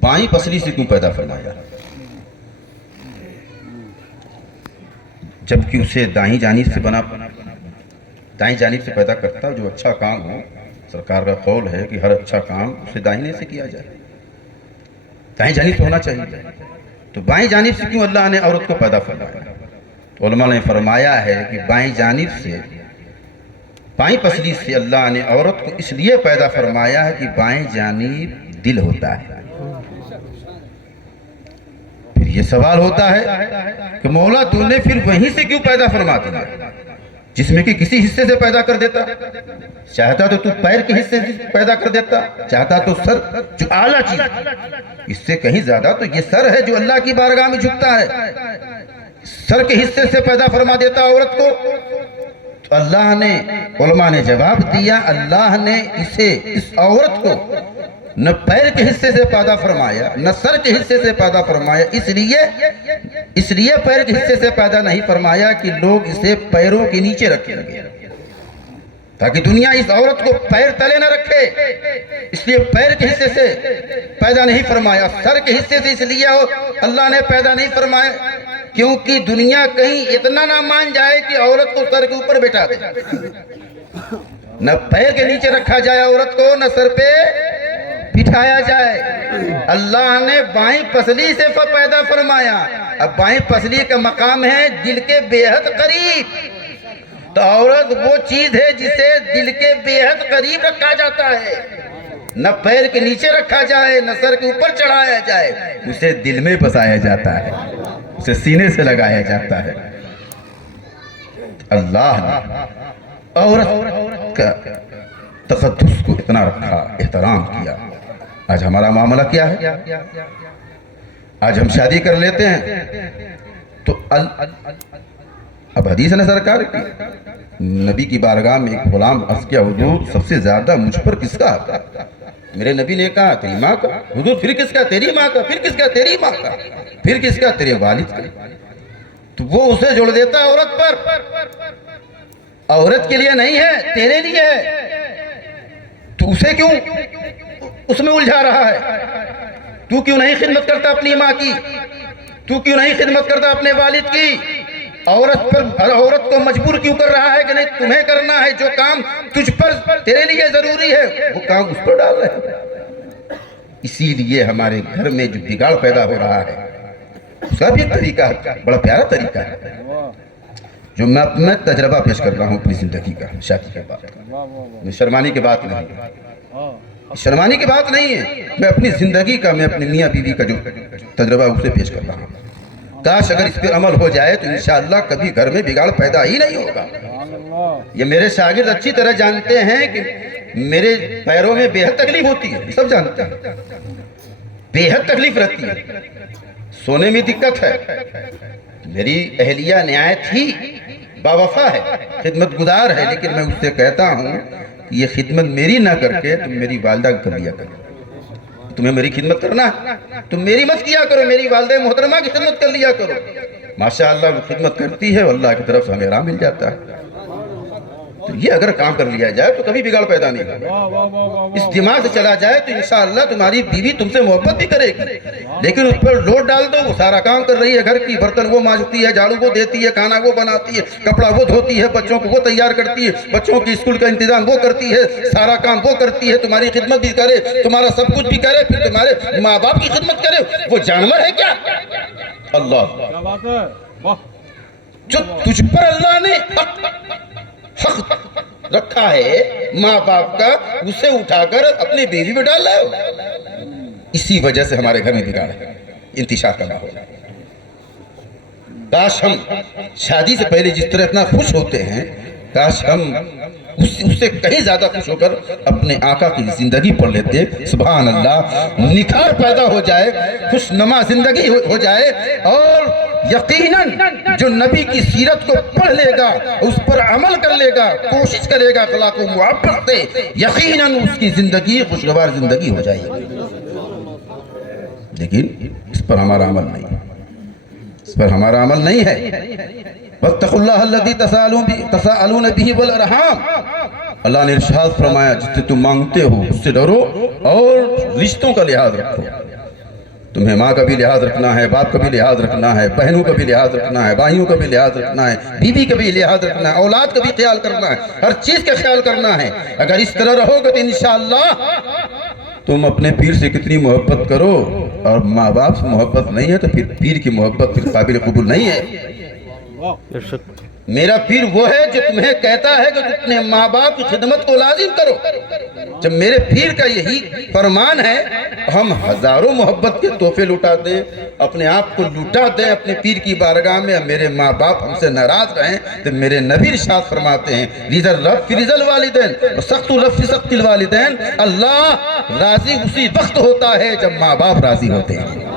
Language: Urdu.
بائیں پسلی سے کیوں پیدا فرمایا؟ جبکہ اسے دائیں جانب سے دائیں جانب سے پیدا کرتا جو اچھا کام ہو. سرکار کا قول ہے کہ ہر اچھا کام اسے دائیں سے کیا جائے، دائیں جانب سے ہونا چاہیے. تو بائیں جانب سے کیوں اللہ نے عورت کو پیدا فرمایا؟ علماء نے فرمایا ہے کہ بائیں جانب سے، بائیں پسلی سے اللہ نے عورت کو اس لیے پیدا فرمایا ہے کہ بائیں جانب دل ہوتا ہے. پھر یہ سوال ہوتا ہے کہ مولا تو نے پھر وہیں سے کیوں پیدا فرما دیا جس میں کہ کسی حصے سے پیدا کر دیتا؟ چاہتا تو پیر کے حصے سے پیدا کر دیتا، چاہتا تو سر، جو اعلیٰ چیز، اس سے کہیں زیادہ تو یہ سر ہے جو اللہ کی بارگاہ میں جھکتا ہے، سر کے حصے سے پیدا فرما دیتا عورت کو. تو اللہ نے، علماء نے جواب دیا، اللہ نے اس عورت کو نہ پیر کے حصے سے پیدا فرمایا نہ سر کے حصے سے پیدا فرمایا. اس لیے پیر کے حصے سے پیدا نہیں فرمایا کہ لوگ اسے پیروں کے نیچے رکھیں گے، تاکہ دنیا اس عورت کو پیر تلے نہ رکھے. اس لیے پیر کے حصے سے پیدا نہیں فرمایا. سر کے حصے سے اس لیے اللہ نے پیدا نہیں فرمایا کیونکہ دنیا کہیں اتنا نہ مان جائے کہ عورت کو سر کے اوپر بٹھا دے. نہ پیر کے نیچے رکھا جائے عورت کو، نہ سر پہ بٹھایا جائے. اللہ نے بائیں پسلی سے پیدا فرمایا. اب بائیں پسلی کا مقام ہے دل کے بے حد قریب. تو عورت وہ چیز ہے جسے دل کے بے حد قریب رکھا جاتا ہے. نہ پیر کے نیچے رکھا جائے نہ سر کے اوپر چڑھایا جائے، اسے دل میں بسایا جاتا ہے، اسے سینے سے لگایا جاتا ہے. اللہ نے عورت کا تقدس کو اتنا رکھا، احترام کیا. آج ہمارا معاملہ کیا ہے؟ آج ہم شادی کر لیتے ہیں تو اب حدیث نے سرکار کی، نبی کی بارگاہ میں ایک غلام عرض کیا، حضور سب سے زیادہ مجھ پر کس کا حق ہے؟ میرے نبی نے کہا تیری ماں کا. حضور پھر کس کا؟ تیری ماں کا. پھر کس کا؟ تیری ماں کا. پھر کس کا؟ تیرے والد کا. تو وہ اسے جوڑ دیتا عورت پر. عورت کے لیے نہیں ہے، تیرے لیے ہے. تو اسے کیوں اس میں الجھا رہا ہے؟ تو کیوں نہیں خدمت کرتا اپنی ماں کی؟ تو کیوں نہیں خدمت کرتا اپنے والد کی؟ عورت کو مجبور کیوں کر رہا ہے کہ نہیں تمہیں کرنا ہے جو کام تجھ پر تیرے لیے ضروری ہے وہ کام اس پر ڈال رہے ہیں. اسی لیے ہمارے گھر میں جو بگاڑ پیدا ہو رہا ہے اس کا بھی ایک طریقہ ہے، بڑا پیارا طریقہ ہے جو میں اپنا تجربہ پیش کر رہا ہوں اپنی زندگی کا، شادی کے بعد کا. شرمانی کی بات نہیں ہے، شرمانی کی بات نہیں ہے، میں اپنی زندگی کا، میں اپنی میاں بیوی کا جو تجربہ اسے پیش کر رہا ہوں. کاش اگر اس پہ عمل ہو جائے تو انشاءاللہ کبھی گھر میں بگاڑ پیدا ہی نہیں ہوگا. یہ میرے شاگرد اچھی طرح جانتے ہیں کہ میرے پیروں میں بے حد تکلیف ہوتی ہے، سب جانتے ہیں، بے حد تکلیف رہتی ہے، سونے میں دقت ہے. میری اہلیہ نہایت ہی باوفا ہے، خدمت گزار ہے، لیکن میں اس سے کہتا ہوں کہ یہ خدمت میری نہ کر کے تم میری والدہ کر لیا کرو. تمہیں میری خدمت کرنا ہے تم میری مت کیا کرو، میری والدہ محترمہ کی خدمت کر لیا کرو. ماشاءاللہ وہ خدمت کرتی ہے، اللہ کی طرف سے ہمیں آرام مل جاتا ہے. تو یہ اگر کام کر لیا جائے تو کبھی بگاڑ پیدا نہیں ہوگا. اس دماغ سے چلا جائے تو انشاءاللہ تمہاری بیوی تم سے محبت بھی کرے گی، لیکن اس پر لوڈ ڈال دو، وہ سارا کام کر رہی ہے، گھر کی برتن وہ مانجتی ہے، جھاڑو وہ دیتی ہے، کھانا وہ بناتی ہے، کپڑا وہ دھوتی ہے، بچوں کو وہ تیار کرتی ہے، بچوں کی اسکول کا انتظام وہ کرتی ہے، سارا کام وہ کرتی ہے، تمہاری خدمت بھی کرے، تمہارا سب کچھ بھی کرے، پھر تمہارے ماں باپ کی خدمت کرے. وہ جانور ہے کیا؟ اللہ جو تجھ پر اللہ نے حق رکھا ہے ماں باپ کا، اسے اٹھا کر اپنی بیوی میں ڈال رہے ہو. اسی وجہ سے ہمارے گھر میں بگاڑ ہے، انتشار کا ماحول. کاش ہم شادی سے پہلے جس طرح اتنا خوش ہوتے ہیں، کاش ہم اس سے کہیں زیادہ خوش ہو کر اپنے آقا کی زندگی پڑھ لیتے. سبحان اللہ، نکھار پیدا ہو جائے، خوشنما زندگی ہو جائے، اور یقیناً جو نبی کی سیرت کو پڑھ لے گا، اس پر عمل کر لے گا، کوشش کرے گا اخلاق و محبت سے، یقیناً اس کی زندگی خوشگوار زندگی ہو جائے گی. لیکن اس پر ہمارا عمل نہیں ہے، اس پر ہمارا عمل نہیں ہے. وَاتَّقُوا اللَّهَ الَّذِي تَسَاءَلُونَ بِهِ وَالْأَرْحَامَ، اللہ نے ارشاد فرمایا جس سے تم مانگتے ہو اس سے ڈرو اور رشتوں کا لحاظ رکھو. تمہیں ماں کا بھی لحاظ رکھنا ہے، باپ کا بھی لحاظ رکھنا ہے، بہنوں کا بھی لحاظ رکھنا ہے، بھائیوں کا بھی لحاظ رکھنا ہے، بیوی کا بھی لحاظ رکھنا ہے، اولاد کا بھی خیال کرنا ہے، ہر چیز کا خیال کرنا ہے۔ اگر اس طرح رہو گے تو انشاءاللہ تم اپنے پیر سے کتنی محبت کرو، اور ماں باپ سے محبت نہیں ہے تو پھر پیر کی محبت پھر قابل قبول نہیں ہے۔ میرا پیر وہ ہے جو تمہیں کہتا ہے کہ تم اپنے ماں باپ کی خدمت کو لازم کرو۔ جب میرے پیر کا یہی فرمان ہے، ہم ہزاروں محبت کے تحفے لٹا دیں، اپنے آپ کو لٹا دیں اپنے پیر کی بارگاہ میں، میرے ماں باپ ہم سے ناراض رہیں، تو میرے نبی ارشاد فرماتے ہیں رضا الرب فی رضا الوالدین اور سخط الرب فی سخط الوالدین، اللہ راضی اسی وقت ہوتا ہے جب ماں باپ راضی ہوتے ہیں۔